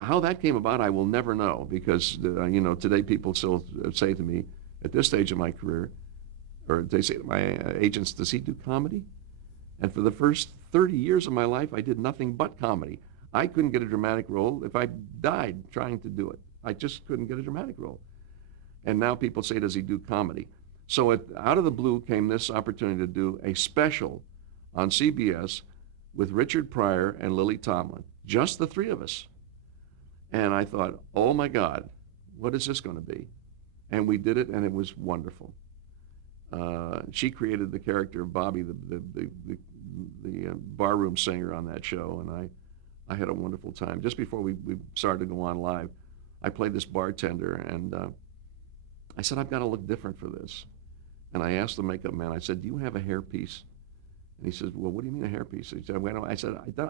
How that came about, I will never know because, today people still say to me at this stage of my career, or they say to my agents, does he do comedy? And for the first 30 years of my life, I did nothing but comedy. I couldn't get a dramatic role if I died trying to do it. I just couldn't get a dramatic role. And now people say, does he do comedy? So out of the blue came this opportunity to do a special on CBS with Richard Pryor and Lily Tomlin, just the three of us. And I thought, oh my God, what is this going to be? And we did it, and it was wonderful. She created the character of Bobby, the barroom singer on that show, and I had a wonderful time. Just before we started to go on live, I played this bartender, and I said, I've got to look different for this. And I asked the makeup man, I said, do you have a hairpiece? And he says, well, what do you mean a hairpiece? He said,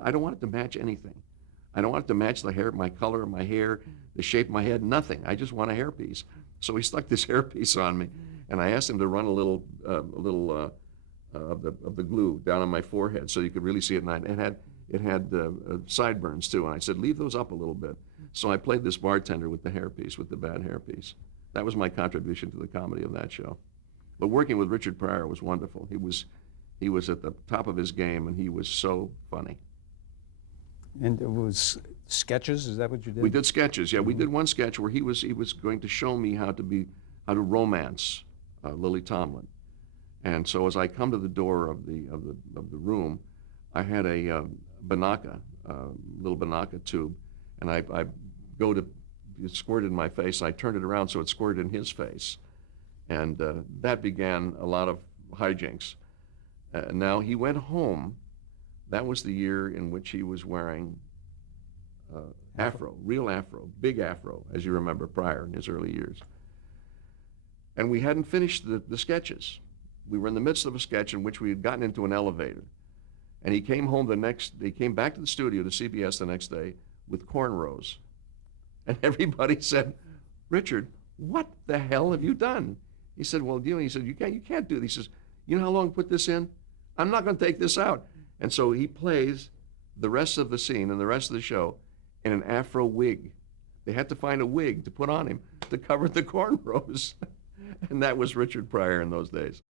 I don't want it to match anything. I don't want it to match the hair, my color of my hair, the shape of my head, nothing. I just want a hairpiece. So he stuck this hairpiece on me, and I asked him to run a little of the glue down on my forehead so you could really see it. And it had sideburns too. And I said, leave those up a little bit. So I played this bartender with the hairpiece, with the bad hairpiece. That was my contribution to the comedy of that show. But working with Richard Pryor was wonderful. He was at the top of his game, and he was so funny. And it was sketches, is that what you did? We did sketches, yeah. We did one sketch where he was going to show me how to romance Lily Tomlin. And so as I come to the door of the room, I had a little Banaka tube, and I go to squirt it in my face, and I turned it around so it squirted in his face. And that began a lot of hijinks. Now he went home. That was the year in which he was wearing real afro, big afro, as you remember, Pryor in his early years. And we hadn't finished the sketches. We were in the midst of a sketch in which we had gotten into an elevator. And he came back to the studio to CBS the next day with cornrows. And everybody said, Richard, what the hell have you done? He said, well, he said, you can't do this. He says, you know how long to put this in? I'm not going to take this out. And so he plays the rest of the scene and the rest of the show in an afro wig. They had to find a wig to put on him to cover the cornrows. And that was Richard Pryor in those days.